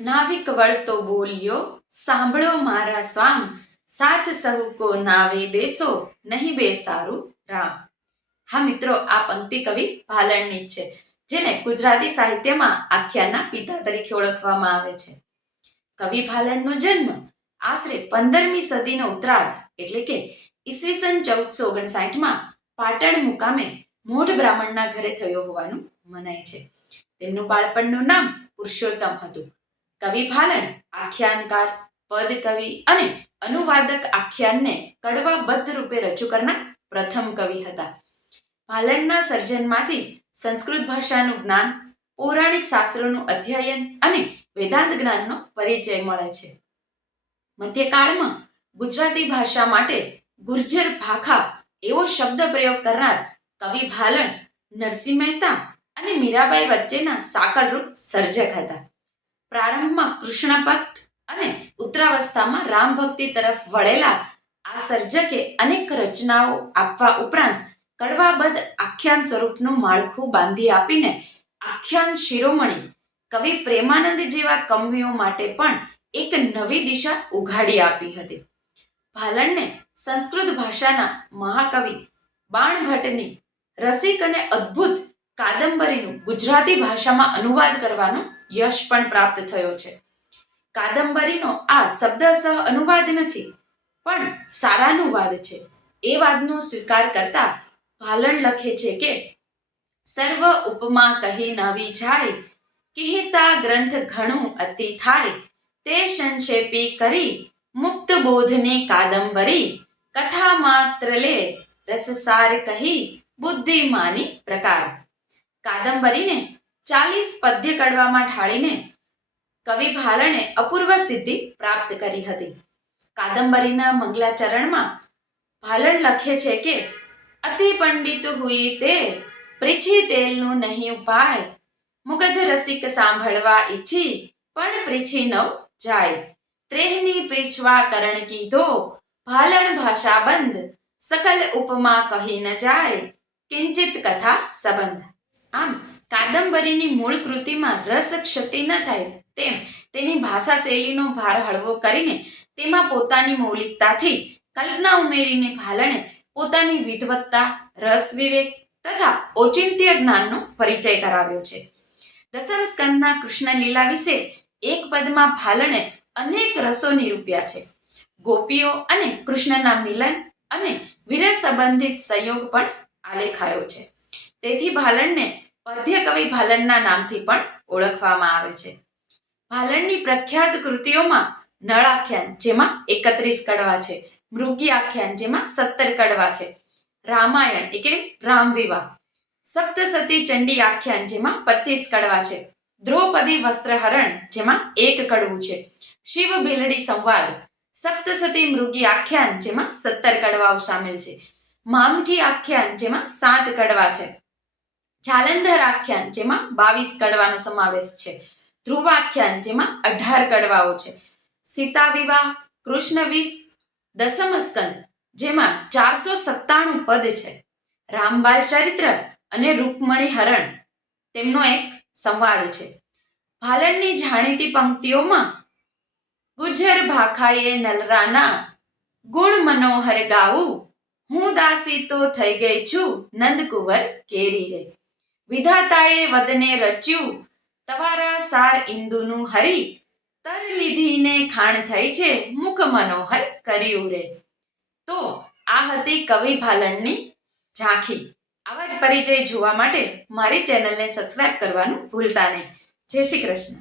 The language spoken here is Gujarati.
નાવિક વળતો બોલ્યો, સાંભળો મારા સ્વામ, સાથ સહુ કો નાવે બેસો, નહીં બેસારું રામ. હા મિત્રો, આ પંક્તિ કવિ ભાલણની જ છે, જેને ગુજરાતી સાહિત્યમાં આખ્યાનના પિતા તરીકે ઓળખવામાં આવે છે. કવિ ભાલણનો જન્મ આશરે 15મી સદીનો ઉત્તરાર્ધ એટલે કે ઈસવીસન 1459માં પાટણ મુકામે મોઢ બ્રાહ્મણના ઘરે થયો હોવાનું મનાય છે. તેમનું બાળપણનું નામ પુરુષોત્તમ હતું. કવિ ભાલણ આખ્યાનકાર, પદકવિ અને અનુવાદક આખ્યાનને કડવાબદ્ધ રૂપે રજૂ કરનાર પ્રથમ કવિ હતા. ભાલણના સર્જનમાંથી સંસ્કૃત ભાષાનું જ્ઞાન, પૌરાણિક શાસ્ત્રોનું અધ્યયન અને વેદાંત જ્ઞાનનો પરિચય મળે છે. મધ્યકાળમાં ગુજરાતી ભાષા માટે ગુર્જર ભાખા એવો શબ્દ પ્રયોગ કરનાર કવિ ભાલણ નરસિંહ મહેતા અને મીરાબાઈ વચ્ચેના સાંકળરૂપ સર્જક હતા. પ્રારંભમાં કૃષ્ણ ભક્ત અને ઉત્તરાવસ્થામાં રામ ભક્તિ તરફ વળેલા આ સર્જકે અનેક રચનાઓ આપવા ઉપરાંત કડવાબદ્ધ આખ્યાન સ્વરૂપનું માળખું બાંધી આપીને આખ્યાન શિરોમણી કવિ પ્રેમાનંદ જેવા કવિઓ માટે પણ એક નવી દિશા ઉઘાડી આપી હતી. ભાલણને સંસ્કૃત ભાષાના મહાકવિ બાણભટ્ટની રસિક અને અદ્ભુત કાદંબરીનું ગુજરાતી ભાષામાં અનુવાદ કરવાનો યશ પણ પ્રાપ્ત થયો છે. કાદંબરીનો આ શબ્દસહ અનુવાદ નથી, પણ સારાનુવાદ છે. એ વાદનો સ્વીકાર કરતા ભાલણ લખે છે કે સર્વ ઉપમા કહી નવી જાય, કહેતા ગ્રંથ ઘણું અતિ થાય, તે સંક્ષેપી કરી મુક્ત બોધની કાદંબરી, કથા માત્ર લે રસસાર કહી બુદ્ધિમાની પ્રકાર. કાદંબરીને 40 પદ્ય કડવામાં ઢાળીને કવિ ભાલણે અપૂર્વ સિદ્ધિ પ્રાપ્ત કરી હતી. કાદંબરીના મંગલાચરણમાં ભાલણ લખે છે કે અતિ પંડિત હુઈ તે પ્રીછી તેલનું નહીં ઉપાય, મુગધ રસિક સાંભળવા ઈચ્છી પણ પ્રીછી નવ જાય, ત્રેહની પ્રીછવા કરણ કીધો ભાલણ ભાષા બંધ, સકલ ઉપમા કહી ન જાય કિંચિત કથા સંબંધ. આમ કાદંબરીની મૂળ કૃતિમાં રસ ક્ષતિ ન થાય તેમ તેની ભાષા શૈલીનો ભાર હળવો કરીને તેમાં પોતાની મૌલિકતાથી કલ્પના ઉમેરીને ભાલણે પોતાની વિદ્વત્તા, રસ વિવેક તથા ઔચિત્ય જ્ઞાનનો પરિચય કરાવ્યો છે. દસમ સ્કંદના કૃષ્ણ લીલા વિશે એક પદમાં ભાલણે અનેક રસો નિરૂપ્યા છે. ગોપીઓ અને કૃષ્ણના મિલન અને વિરહ સંબંધિત સંયોગ પણ આલેખાયો છે. તેથી ભાલણને પદ્ય કવિ ભાલણના નામથી પણ ઓળખવામાં આવે છે. ભાલણની પ્રખ્યાત કૃતિઓમાં નળ આખ્યાન જેમાં 31 કડવા છે, મૃગી આખ્યાન જેમાં 17 કડવા છે, રામાયણ એટલે રામવિવાહ, સપ્તસતી ચંડી આખ્યાન જેમાં 25 કડવા છે, દ્રૌપદી વસ્ત્રહરણ જેમાં 1 કડવું છે, શિવ ભીલડી સંવાદ, સપ્તસતી મૃગી આખ્યાન જેમાં 17 કડવાઓ સામેલ છે, મામકી આખ્યાન જેમાં 7 કડવા છે, જાલંધર આખ્યાન જેમાં 22 કડવાનો સમાવેશ છે, ધ્રુવાખ્યાન જેમાં 18 કડવાઓ છે, સીતા વિવાહ, કૃષ્ણ વિષ, દસમ સ્કંદ જેમાં 497 પદ છે, રામબાલ ચરિત્ર અને રૂકમણી હરણ તેમનો એક સંવાદ છે. ભાલણની જાણીતી પંક્તિઓમાં ગુજર ભાખાએ નલરાના ગુણ મનોહર ગાવું, હું દાસી તો થઈ ગઈ છું નંદકુંવર કેરી રે, વિધાતાએ વદને રચ્યું તવારા સાર ઇન્દુનું હરી, તર લીધીને ખાણ થઈ છે મુખ મનોહર કર્યું રે. તો આ હતી કવિ ભાલણની ઝાંખી. આવા જ પરિચય જોવા માટે મારી ચેનલને સબસ્ક્રાઇબ કરવાનું ભૂલતા નહીં. જય શ્રી કૃષ્ણ.